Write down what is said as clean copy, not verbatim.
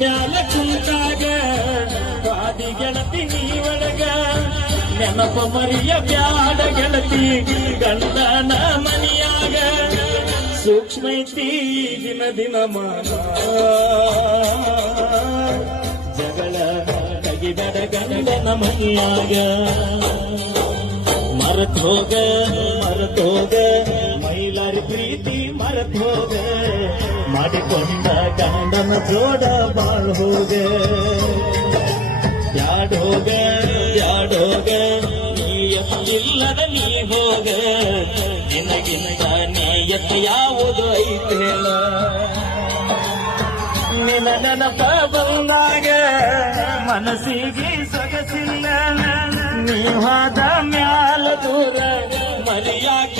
ಮ್ಯಾಲ ಕುಂತಾಗ ಬಾದಿ ಗೆಳತಿ ನೀ ಒಳಗ ನೆನಪ ಮರಿಯ ಬ್ಯಾಡ ಗೆಳತಿ ಗಂಡನ ಮನಿಯಾಗ ಸೂಕ್ಷ್ಮ ಐತಿ ದಿನ ದಿನ ಮಾನ ಜಗಳ ತೆಗಿಬೇಡ ಗಂಡನ ಮನಿಯಾಗ ಮರತೋಗ ಮೈಲಾರಿ ಪ್ರೀತಿ ಮರತೋಗ ಮಾಡಿಕೊಂಡ ಗಂಡನ ಜೋಡ ಬಾಳ್ ಹೋಗ ಯಾಡೋಗ ನೀಯತ್ತಿಲ್ಲದ ನೀ ಹೋಗ ನಿನಗಿಂತ ನೀಯತ್ ಯಾವುದು ಐತೆ ಹೇಳ ನಿನ್ನ ನೆನಪ ಬಂದಾಗ ಮನಸ್ಸಿಗೆ ಸೊಗಸಿಲ್ಲ ನೀವಾದ ಮ್ಯಾಲ ದೂರ ಮರಿಯಾಕ